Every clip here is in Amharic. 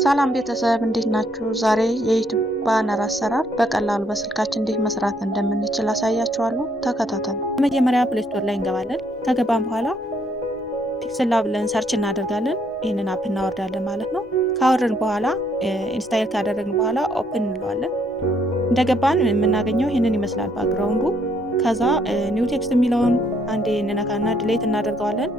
ሰላም ቤተሰብ እንዴት ናችሁ? ዛሬ የዩቲዩብ ባነር አሰራር በቀላሉ በስልካችን እንዴት መስራት እንደምንችል አሳያችኋለሁ። ተከታተሉ። መጀመሪያ ፕሌይ ስቶር ላይ እንገባለን። ከገባን በኋላ ፒክስል ላብ ብለን ሰርች እናደርጋለን። ይህንን አፕ እናወርዳለን ማለት ነው። ካወረድን በኋላ ኢንስታይል ካደረግን በኋላ ኦፕን እንለዋለን። እንደገባን የምናገኘው ይህንን ይመስላል ባክግራውንዱ። ከዛ ኒው ቴክስት የሚለውን አንዴ እንነካና ድሌት እናደርገዋለን።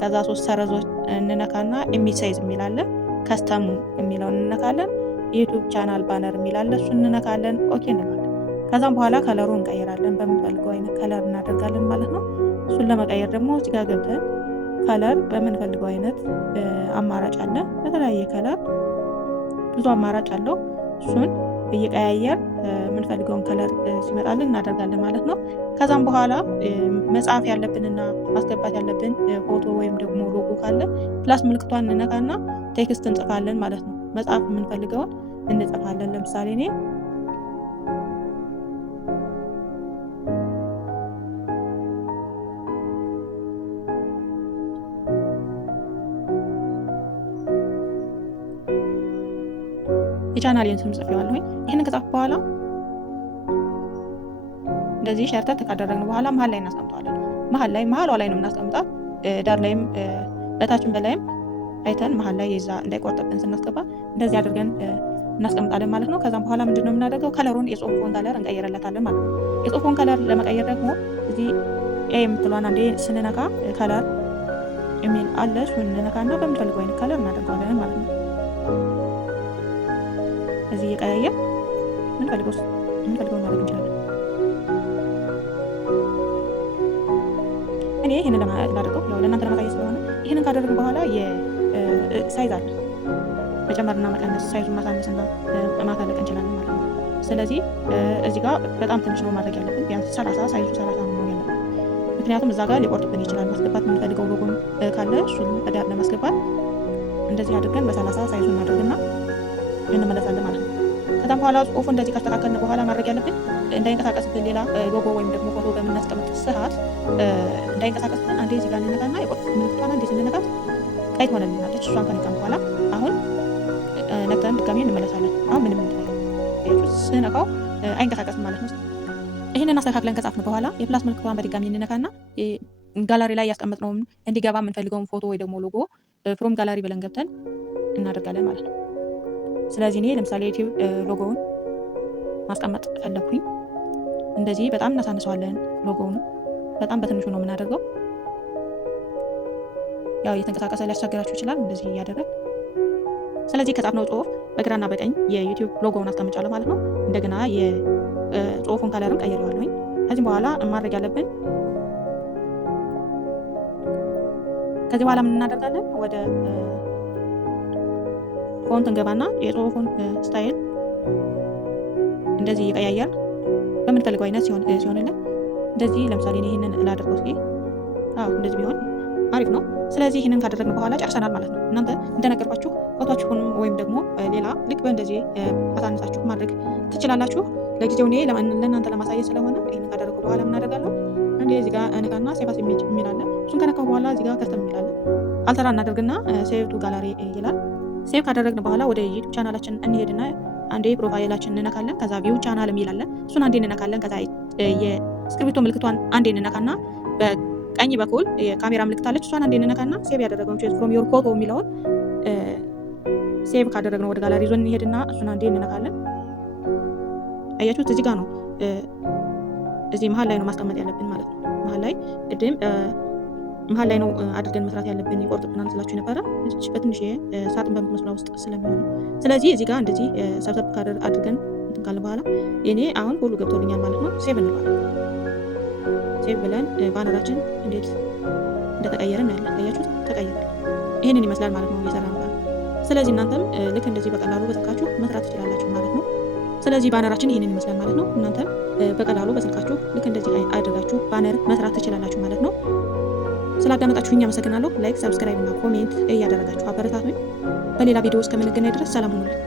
ከዛ 3 ሰረዞች እንነካና ኢሜጅ ሳይዝ የሚላለን ከስተም የሚለውን እንነካለን። ዩቲዩብ ቻናል ባነር የሚላለ እሱን እንነካለን። ኦኬ እንላለን። ከዛም በኋላ ከለሩ እንቀይራለን። በምንፈልገው አይነት ከለር እናደርጋለን ማለት ነው። እሱን ለመቀየር ደግሞ እዚህ ጋር ገብተን ከለር በምንፈልገው አይነት አማራጭ አለ። በተለያየ ከለር ብዙ አማራጭ አለው። እሱን እየቀያየር የምንፈልገውን ከለር ሲመጣልን እናደርጋለን ማለት ነው። ከዛም በኋላ መጻፍ ያለብንና ማስገባት ያለብን ፎቶ ወይም ደግሞ ሎጎ ካለ ፕላስ ምልክቷን እንነካና ቴክስት እንጽፋለን ማለት ነው። መጻፍ የምንፈልገውን እንጽፋለን። ለምሳሌ እኔ የቻናሌን ስም ጽፌዋለሁኝ። ይህንን ከጻፍኩ በኋላ እንደዚህ ሸርተት ካደረግን በኋላ መሀል ላይ እናስቀምጠዋለን። መሀሏ ላይ ነው የምናስቀምጣት። ዳር ላይም በታችን በላይም አይተን መሀል ላይ የዛ እንዳይቆርጥብን ስናስገባ እንደዚህ አድርገን እናስቀምጣለን ማለት ነው። ከዛም በኋላ ምንድነው የምናደርገው? ከለሩን የጽሁፉን ከለር እንቀይርለታለን ማለት ነው። የጽሁፉን ከለር ለመቀየር ደግሞ እዚህ ኤ የምትሏን አንዴ ስንነካ ከለር የሚል አለ። እሱን እንነካና በምንፈልገው አይነት ከለር እናደርገዋለን ማለት ነው። እዚህ እየቀያየር ምንፈልገው ማድረግ እንችላለን። እኔ ይህንን ላደርገው ያው ለእናንተ ለማሳየት ስለሆነ ይህንን ካደረግን በኋላ ሳይዝ አለ መጨመርና መቀነስ፣ ሳይዙን ማሳነስና ማታለቅ እንችላለን ማለት ነው። ስለዚህ እዚህ ጋር በጣም ትንሽ ነው ማድረግ ያለብን። ቢያንስ 30 ሳይዙ 30 ነው መሆን ያለብን። ምክንያቱም እዛ ጋር ሊቆርጥብን ይችላል። ማስገባት የምንፈልገው ሎጎም ካለ እሱን በዳር ለማስገባት እንደዚህ አድርገን በ30 ሳይዙ እናደርግና እንመለሳለን ማለት ነው። ከዛም በኋላ ጽሁፉ እንደዚህ ካስተካከልን በኋላ ማድረግ ያለብን እንዳይንቀሳቀስብን ሌላ ሎጎ ወይም ደግሞ ፎቶ በምናስቀምጥ ሰዓት እንዳይንቀሳቀስብን አንዴ እዚህ ጋር እንነካና የቆርጥ ምልክቷን አንዴ ስንነካት ቀይ ትሆንልናለች። እሷን ከነካን በኋላ አሁን ነክተን ድጋሜ እንመለሳለን። አሁን ምንም ስነካው አይንቀሳቀስም ማለት ነው። ይህንን አስተካክለን ከጻፍን በኋላ የፕላስ ምልክቷን በድጋሚ እንነካና ጋላሪ ላይ ያስቀመጥነውን እንዲገባ የምንፈልገውን ፎቶ ወይ ደግሞ ሎጎ ፍሮም ጋላሪ ብለን ገብተን እናደርጋለን ማለት ነው። ስለዚህ እኔ ለምሳሌ ዩቲዩብ ሎጎውን ማስቀመጥ ፈለኩኝ። እንደዚህ በጣም እናሳንሰዋለን። ሎጎውን በጣም በትንሹ ነው የምናደርገው። ያው እየተንቀሳቀሰ ሊያስቸግራችሁ ይችላል እንደዚህ እያደረግ። ስለዚህ ከጻፍነው ጽሁፍ በግራና በቀኝ የዩቲዩብ ሎጎውን አስቀምጫለሁ ማለት ነው። እንደገና የጽሁፉን ከለርም ቀይሬዋለሁኝ። ከዚህ በኋላ ማድረግ ያለብን ከዚህ በኋላ ምን እናደርጋለን? ወደ ፎንት እንገባና የጽሁፉን ስታይል እንደዚህ እየቀያየር በምንፈልገው አይነት ሲሆንልን እንደዚህ ለምሳሌ ይህንን ላድርገው እስኪ። እንደዚህ ቢሆን አሪፍ ነው። ስለዚህ ይህንን ካደረግን በኋላ ጨርሰናል ማለት ነው። እናንተ እንደነገርኳችሁ ፎቶችሁንም ወይም ደግሞ ሌላ ልክ በእንደዚህ አሳንሳችሁ ማድረግ ትችላላችሁ። ለጊዜው እኔ ለእናንተ ለማሳየት ስለሆነ ይህንን ካደረግኩ በኋላ ምን አደርጋለሁ? አንዴ እዚህ ጋር እነካና ሴቭ አስ ኢሜጅ የሚላለ እሱን ከነካው በኋላ እዚህ ጋር ከስተም የሚላለ አልተራ እናደርግና ሴቭ ቱ ጋላሪ ይላል። ሴቭ ካደረግን በኋላ ወደ ዩቲዩብ ቻናላችን እንሄድና አንዴ ፕሮፋይላችን እንነካለን። ከዛ ቪው ቻናል የሚላለ እሱን አንዴ እንነካለን። ከዛ የስክሪፕቶ ምልክቷን አንዴ እንነካና በቀኝ በኩል የካሜራ ምልክት አለች። እሷን አንዴ እንነካና ሴቭ ያደረገውን ቾይስ ፍሮም ዮር ፎቶ የሚለውን ሴቭ ካደረግነው ወደ ጋላሪ ዞን እንሄድና እሱን አንዴ እንነካለን። አያችሁት? እዚህ ጋር ነው እዚህ መሀል ላይ ነው ማስቀመጥ ያለብን ማለት ነው። መሀል ላይ ቅድም መሀል ላይ ነው አድርገን መስራት ያለብን። ይቆርጥብናል ስላችሁ ነበረ በትንሽ ሳጥን በምትመስለው ውስጥ ስለሚሆን። ስለዚህ እዚህ ጋር እንደዚህ ሰብሰብ አድርገን እንትን ካልን በኋላ እኔ አሁን ሁሉ ገብቶልኛል ማለት ነው። ሴቭ እንለዋለን። ሴቭ ብለን ባነራችን እንዴት እንደተቀየረን ያለ አያችሁት? ተቀይሯል። ይህንን ይመስላል ማለት ነው እየሰራ ነው። ስለዚህ እናንተም ልክ እንደዚህ በቀላሉ በስልካችሁ መስራት ትችላላችሁ ማለት ነው። ስለዚህ ባነራችን ይህንን ይመስላል ማለት ነው። እናንተም በቀላሉ በስልካችሁ ልክ እንደዚህ አድርጋችሁ ባነር መስራት ትችላላችሁ ማለት ነው። ስላዳመጣችሁኝ አመሰግናለሁ። ላይክ፣ ሰብስክራይብ እና ኮሜንት እያደረጋችሁ አበረታቱኝ። በሌላ ቪዲዮ እስከምንገናኝ ድረስ ሰላም ሁኑልኝ።